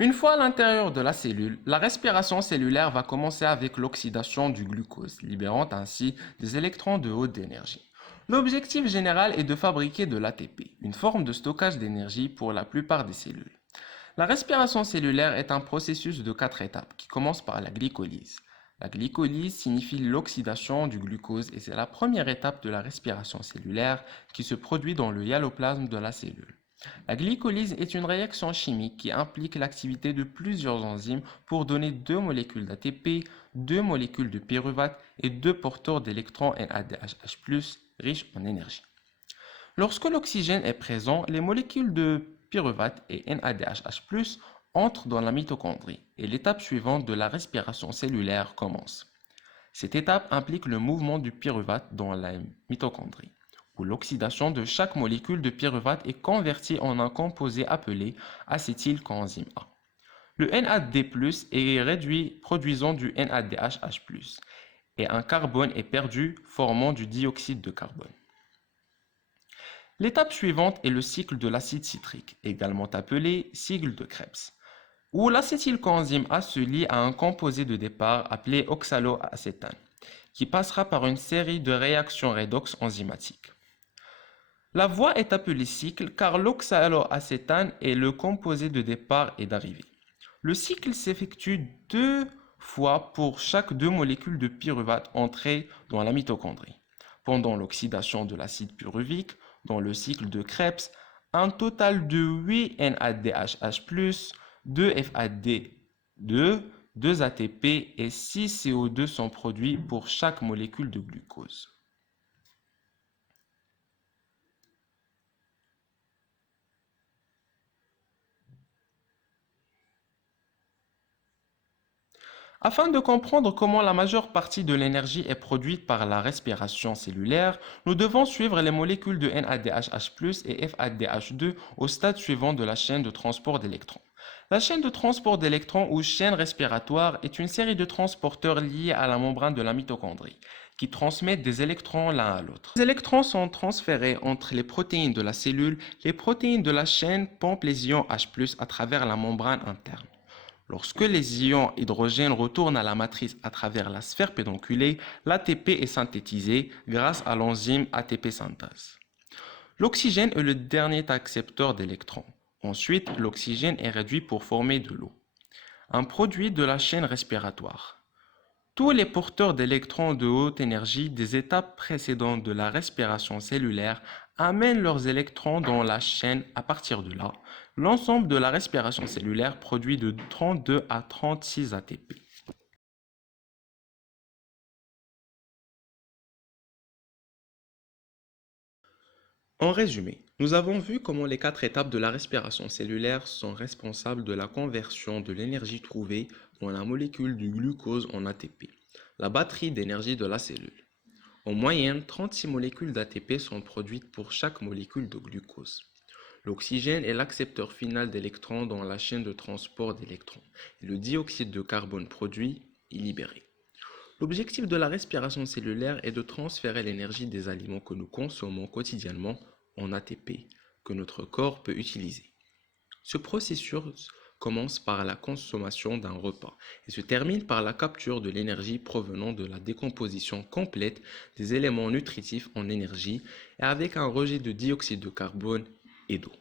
Une fois à l'intérieur de la cellule, la respiration cellulaire va commencer avec l'oxydation du glucose, libérant ainsi des électrons de haute énergie. L'objectif général est de fabriquer de l'ATP, une forme de stockage d'énergie pour la plupart des cellules. La respiration cellulaire est un processus de 4 étapes qui commence par la glycolyse. La glycolyse signifie l'oxydation du glucose et c'est la première étape de la respiration cellulaire qui se produit dans le hyaloplasme de la cellule. La glycolyse est une réaction chimique qui implique l'activité de plusieurs enzymes pour donner 2 molécules d'ATP, 2 molécules de pyruvate et 2 porteurs d'électrons NADH+, riches en énergie. Lorsque l'oxygène est présent, les molécules de pyruvate et NADH+, entrent dans la mitochondrie et l'étape suivante de la respiration cellulaire commence. Cette étape implique le mouvement du pyruvate dans la mitochondrie, où l'oxydation de chaque molécule de pyruvate est convertie en un composé appelé acétylcoenzyme A. Le NAD+ est réduit produisant du NADH+, et un carbone est perdu formant du dioxyde de carbone. L'étape suivante est le cycle de l'acide citrique, également appelé cycle de Krebs, où l'acétylcoenzyme A se lie à un composé de départ appelé oxaloacétane, qui passera par une série de réactions redox enzymatiques. La voie est appelée cycle car l'oxaloacétane est le composé de départ et d'arrivée. Le cycle s'effectue 2 fois pour chaque 2 molécules de pyruvate entrées dans la mitochondrie. Pendant l'oxydation de l'acide pyruvique, dans le cycle de Krebs, un total de 8 NADH+, 2 FAD2, 2 ATP et 6 CO2 sont produits pour chaque molécule de glucose. Afin de comprendre comment la majeure partie de l'énergie est produite par la respiration cellulaire, nous devons suivre les molécules de NADH+, et FADH2 au stade suivant de la chaîne de transport d'électrons. La chaîne de transport d'électrons ou chaîne respiratoire est une série de transporteurs liés à la membrane de la mitochondrie, qui transmettent des électrons l'un à l'autre. Les électrons sont transférés entre les protéines de la cellule. Les protéines de la chaîne pompent les ions H+, à travers la membrane interne. Lorsque les ions hydrogène retournent à la matrice à travers la sphère pédonculée, l'ATP est synthétisé grâce à l'enzyme ATP synthase. L'oxygène est le dernier accepteur d'électrons. Ensuite, l'oxygène est réduit pour former de l'eau, un produit de la chaîne respiratoire. Tous les porteurs d'électrons de haute énergie des étapes précédentes de la respiration cellulaire amènent leurs électrons dans la chaîne. À partir de là, l'ensemble de la respiration cellulaire produit de 32 à 36 ATP. En résumé, nous avons vu comment les 4 étapes de la respiration cellulaire sont responsables de la conversion de l'énergie trouvée dans la molécule du glucose en ATP, la batterie d'énergie de la cellule. En moyenne, 36 molécules d'ATP sont produites pour chaque molécule de glucose. L'oxygène est l'accepteur final d'électrons dans la chaîne de transport d'électrons et le dioxyde de carbone produit est libéré. L'objectif de la respiration cellulaire est de transférer l'énergie des aliments que nous consommons quotidiennement en ATP que notre corps peut utiliser. Ce processus commence par la consommation d'un repas et se termine par la capture de l'énergie provenant de la décomposition complète des éléments nutritifs en énergie et avec un rejet de dioxyde de carbone et d'eau.